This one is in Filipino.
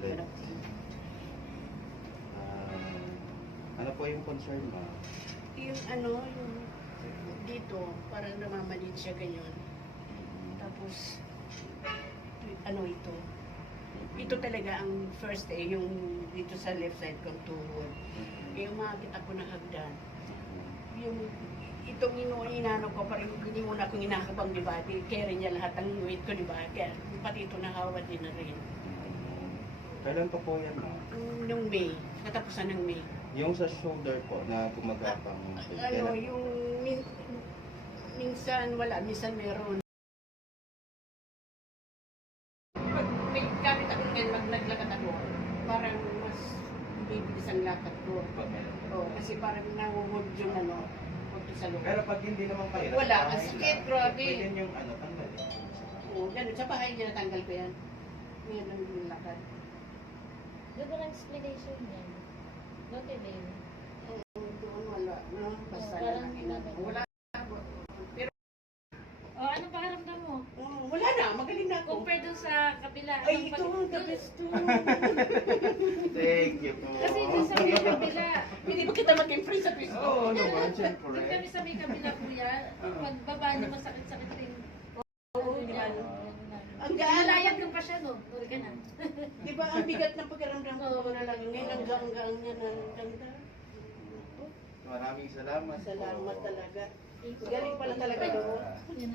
ulit. Ano po yung concern mo? Yung yung dito, parang namamalit siya ganyan. Tapos, ito. Ito talaga ang first yung dito sa left side kong tuhod. Umakit ako ng hagdan. Yung itong inano ko, parang hindi muna akong inakabang, di ba? Carry niya lahat ng weight ko, di ba? Kaya pati ito nahawad din na rin. Kailan pa po yan, ma? Nung May, katapusan ng May. Yung sa shoulder po na gumagapang. Yung minsan wala, minsan meron. Pag may gamit ako ngayon, naglakad ako, parang mas bibilis ang lakad ko. Kasi parang nanguhod yung huwag sa loob. Pero pag hindi naman kayo, wala, ang sakit, grabe. pwede yung tanggal. Oo, ganun. Sa bahay niya natanggal ko yan. Ngayon lang yung lakad. Doon ang explanation niya. Okay, baby. Doon wala, no? Basta Parang wala. Pero, ano pakiramdam mo? wala na, magaling na ako. Compare dun sa kabila. Ay, ito, the best to. Thank you po. Kasi dun sa may kabila. Hindi ba kita maging free sa Facebook? Oo naman, syempre. Doon kami sa may kabila, kuya. Pagbaba niya masakit-sakit rin. Oo, yan. Ang Nalayag ka pa siya, no? Nuri ka na. Di ba ang bigat ng pagkaramdam ko na lang ngayon ang gaang niya na ganda. Maraming salamat po. Salamat talaga. Galing pala talaga doon.